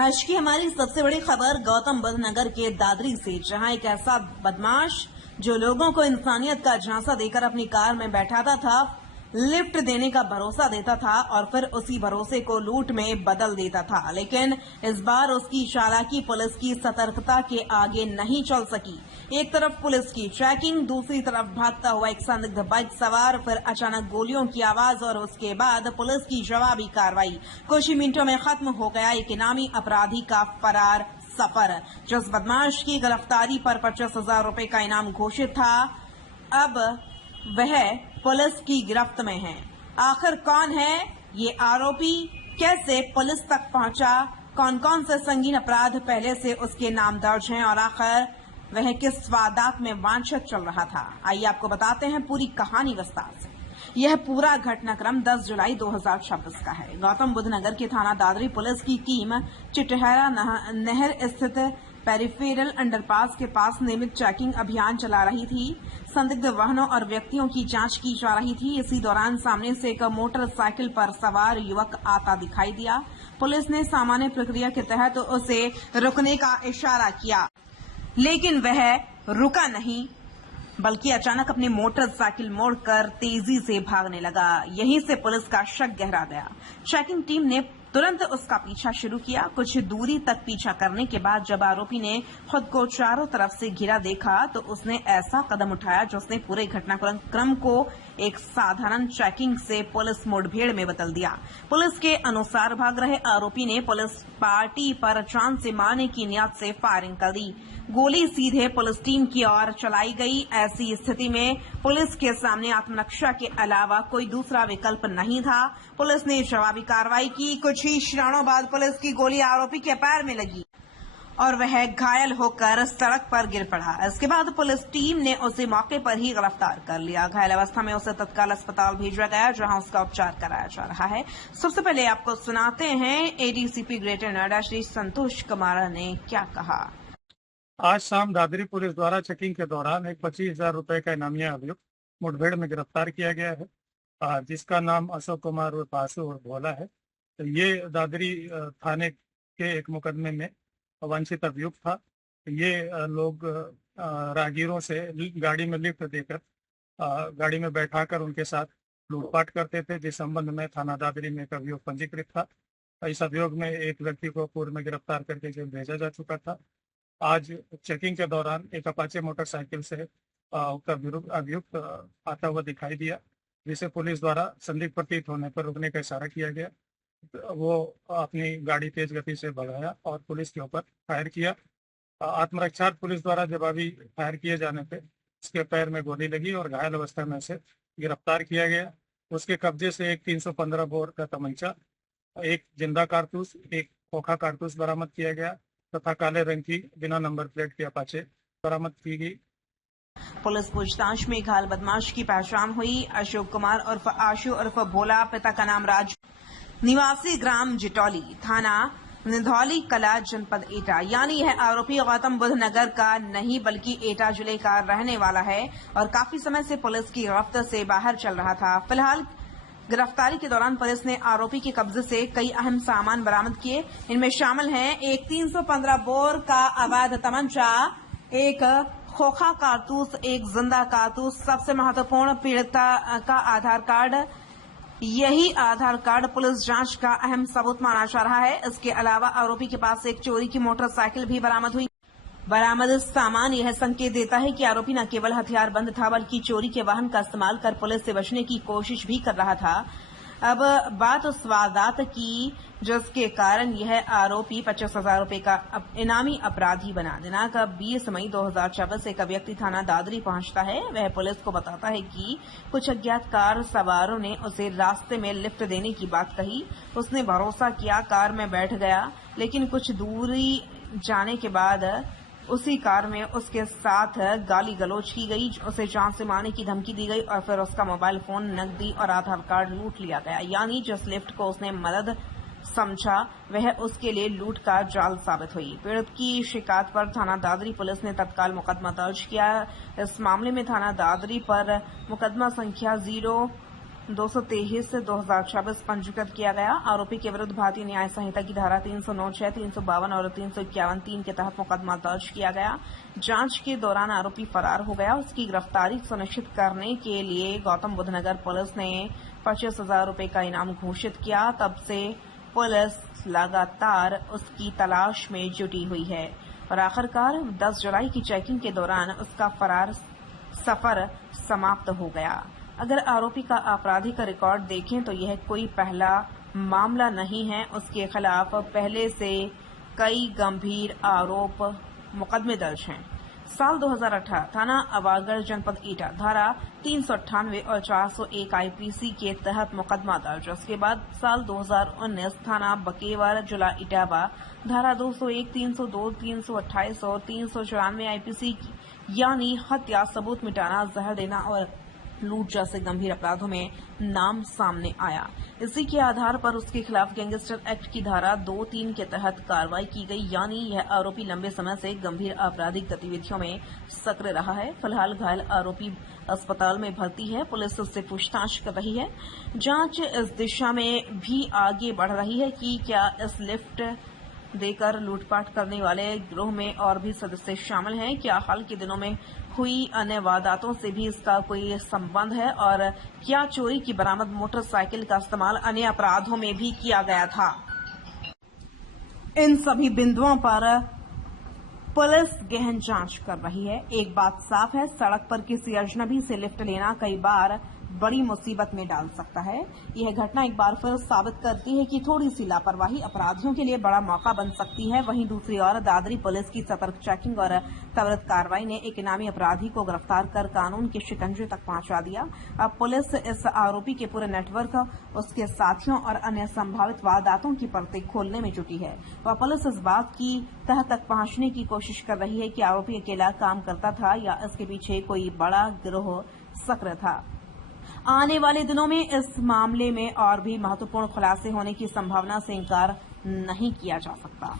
आज की हमारी सबसे बड़ी खबर गौतम बुद्ध नगर के दादरी से, जहां एक ऐसा बदमाश जो लोगों को इंसानियत का झांसा देकर अपनी कार में बैठाता था, लिफ्ट देने का भरोसा देता था और फिर उसी भरोसे को लूट में बदल देता था। लेकिन इस बार उसकी चालाकी पुलिस की सतर्कता के आगे नहीं चल सकी। एक तरफ पुलिस की चेकिंग, दूसरी तरफ भागता हुआ एक संदिग्ध बाइक सवार, फिर अचानक गोलियों की आवाज और उसके बाद पुलिस की जवाबी कार्रवाई। कुछ ही मिनटों में खत्म हो गया एक इनामी अपराधी का फरार सफर। जिस बदमाश की गिरफ्तारी पर 25,000 रुपए का इनाम घोषित था, अब वह पुलिस की गिरफ्त में है। आखिर कौन है ये आरोपी, कैसे पुलिस तक पहुंचा, कौन कौन से संगीन अपराध पहले से उसके नाम दर्ज हैं और आखिर वह किस वारदात में वांछित चल रहा था, आइए आपको बताते हैं पूरी कहानी विस्तार से। यह पूरा घटनाक्रम 10 जुलाई 2026 का है। गौतम बुद्ध नगर के थाना दादरी पुलिस की टीम चिटहरा नहर स्थित पेरिफेरल अंडरपास के पास नियमित चेकिंग अभियान चला रही थी। संदिग्ध वाहनों और व्यक्तियों की जांच की जा रही थी। इसी दौरान सामने से एक मोटरसाइकिल पर सवार युवक आता दिखाई दिया। पुलिस ने सामान्य प्रक्रिया के तहत उसे रुकने का इशारा किया, लेकिन वह रुका नहीं, बल्कि अचानक अपनी मोटरसाइकिल मोड़कर तेजी से भागने लगा। यहीं से पुलिस का शक गहरा गया। चेकिंग टीम ने तुरंत उसका पीछा शुरू किया। कुछ दूरी तक पीछा करने के बाद जब आरोपी ने खुद को चारों तरफ से घिरा देखा, तो उसने ऐसा कदम उठाया जिसने पूरे घटनाक्रम को एक साधारण चेकिंग से पुलिस मुठभेड़ में बदल दिया। पुलिस के अनुसार भाग रहे आरोपी ने पुलिस पार्टी पर जान से मारने की नियत से फायरिंग कर दी। गोली सीधे पुलिस टीम की ओर चलाई गई। ऐसी स्थिति में पुलिस के सामने आत्मरक्षा के अलावा कोई दूसरा विकल्प नहीं था। पुलिस ने जवाबी कार्रवाई की। कुछ ही क्षणों बाद पुलिस की गोली आरोपी के पैर में लगी और वह घायल होकर सड़क पर गिर पड़ा। इसके बाद पुलिस टीम ने उसे मौके पर ही गिरफ्तार कर लिया। घायल अवस्था में उसे तत्काल अस्पताल भेजा गया, जहां उसका उपचार कराया जा रहा है। सबसे पहले आपको सुनाते हैं एडीसीपी ग्रेटर नोएडा श्री संतोष कुमार ने क्या कहा। आज शाम दादरी पुलिस द्वारा चेकिंग के दौरान एक 25,000 रुपए का इनामी अभियुक्त मुठभेड़ में गिरफ्तार किया गया है, जिसका नाम अशोक कुमार उर्फ आशु उर्फ भोला है। तो ये दादरी थाने के एक मुकदमे में वांछित अभियुक्त था। ये लोग राहगीरों से गाड़ी में लिफ्ट देकर गाड़ी में बैठाकर उनके साथ लूटपाट करते थे, जिस संबंध में थाना दादरी में एक अभियोग पंजीकृत था। इस अभियोग में एक व्यक्ति को पूर्व में गिरफ्तार करके जेल भेजा जा चुका था। आज चेकिंग के दौरान एक अपाचे मोटरसाइकिल से उक्त अभियुक्त आता हुआ दिखाई दिया, जिसे पुलिस द्वारा संदिग्ध प्रतीत होने पर रुकने का इशारा किया गया। वो अपनी गाड़ी तेज गति से भगाया और पुलिस के ऊपर फायर किया। आत्मरक्षार्थ पुलिस द्वारा जवाबी फायर किए जाने पे उसके पैर में गोली लगी और घायल अवस्था में उसे गिरफ्तार किया गया। उसके कब्जे से एक 315 बोर का तमंचा, एक जिंदा कारतूस, एक खोखा कारतूस बरामद किया गया तथा काले रंग की बिना नंबर प्लेट की अपाचे बरामद की गई। पुलिस पूछताछ में घायल बदमाश की पहचान हुई। अशोक कुमार उर्फ आशु उर्फ भोला, पिता का नाम राज, निवासी ग्राम जिटौली, थाना निधौली कला, जनपद एटा। यानी यह आरोपी गौतम बुद्ध नगर का नहीं बल्कि एटा जिले का रहने वाला है और काफी समय से पुलिस की गिरफ्त से बाहर चल रहा था। फिलहाल गिरफ्तारी के दौरान पुलिस ने आरोपी के कब्जे से कई अहम सामान बरामद किए। इनमें शामिल हैं एक 315 बोर का अवैध तमंचा, एक खोखा कारतूस, एक जिंदा कारतूस, सबसे महत्वपूर्ण पीड़िता का आधार कार्ड। यही आधार कार्ड पुलिस जांच का अहम सबूत माना जा रहा है। इसके अलावा आरोपी के पास एक चोरी की मोटरसाइकिल भी बरामद हुई। बरामद सामान यह संकेत देता है कि आरोपी न केवल हथियारबंद था, बल्कि चोरी के वाहन का इस्तेमाल कर पुलिस से बचने की कोशिश भी कर रहा था। अब बात उस वारदात की जिसके कारण यह आरोपी 25,000 रुपए का इनामी अपराधी बना। दिनांक 20 मई 2024 एक व्यक्ति थाना दादरी पहुंचता है। वह पुलिस को बताता है कि कुछ अज्ञात कार सवारों ने उसे रास्ते में लिफ्ट देने की बात कही। उसने भरोसा किया, कार में बैठ गया, लेकिन कुछ दूरी जाने के बाद उसी कार में उसके साथ गाली गलौज की गई, उसे जान से मारने की धमकी दी गई और फिर उसका मोबाइल फोन, नकदी और आधार कार्ड लूट लिया गया। यानी जिस लिफ्ट को उसने मदद समझा वह उसके लिए लूट का जाल साबित हुई। पीड़ित की शिकायत पर थाना दादरी पुलिस ने तत्काल मुकदमा दर्ज किया। इस मामले में थाना दादरी पर मुकदमा संख्या 223 से 2026 पंजीकृत किया गया। आरोपी के विरुद्ध भारतीय न्याय संहिता की धारा 309(6), 352 और 351(3) के तहत मुकदमा दर्ज किया गया। जांच के दौरान आरोपी फरार हो गया। उसकी गिरफ्तारी सुनिश्चित करने के लिए गौतम बुद्ध नगर पुलिस ने 25,000 रुपए का इनाम घोषित किया। तब से पुलिस लगातार उसकी तलाश में जुटी हुई है और आखिरकार 10 जुलाई की चेकिंग के दौरान उसका फरार सफर समाप्त हो गया। अगर आरोपी का आपराधिक रिकॉर्ड देखें तो यह कोई पहला मामला नहीं है। उसके खिलाफ पहले से कई गंभीर आरोप मुकदमे दर्ज हैं। साल 2018 थाना आवागढ़ जनपद ईटा धारा 398 और 401 आईपीसी के तहत मुकदमा दर्ज। उसके बाद साल 2019 थाना बकेवर जिला इटावा धारा 201, 302, 328 और 394 आईपीसी यानी हत्या, सबूत मिटाना, जहर देना और लूट जैसे गंभीर अपराधों में नाम सामने आया। इसी के आधार पर उसके खिलाफ गैंगस्टर एक्ट की धारा 2(3) के तहत कार्रवाई की गई, यानी यह आरोपी लंबे समय से गंभीर आपराधिक गतिविधियों में सक्रिय रहा है। फिलहाल घायल आरोपी अस्पताल में भर्ती है। पुलिस उससे पूछताछ कर रही है। जांच इस दिशा में भी आगे बढ़ रही है कि क्या इस लिफ्ट देकर लूटपाट करने वाले गिरोह में और भी सदस्य शामिल हैं। क्या हाल के दिनों में हुई अन्य वारदातों से भी इसका कोई संबंध है और क्या चोरी की बरामद मोटरसाइकिल का इस्तेमाल अन्य अपराधों में भी किया गया था। इन सभी बिंदुओं पर पुलिस गहन जांच कर रही है। एक बात साफ है, सड़क पर किसी अजनबी से लिफ्ट लेना कई बार बड़ी मुसीबत में डाल सकता है। यह घटना एक बार फिर साबित करती है कि थोड़ी सी लापरवाही अपराधियों के लिए बड़ा मौका बन सकती है। वहीं दूसरी ओर दादरी पुलिस की सतर्क चेकिंग और त्वरित कार्रवाई ने एक इनामी अपराधी को गिरफ्तार कर कानून के शिकंजे तक पहुंचा दिया। अब पुलिस इस आरोपी के पूरे नेटवर्क, उसके साथियों और अन्य संभावित वारदातों की परतें खोलने में जुटी है। वह पुलिस इस बात की तह तक पहुंचने की कोशिश कर रही है कि आरोपी अकेला काम करता था या इसके पीछे कोई बड़ा गिरोह सक्रिय था। आने वाले दिनों में इस मामले में और भी महत्वपूर्ण खुलासे होने की संभावना से इनकार नहीं किया जा सकता।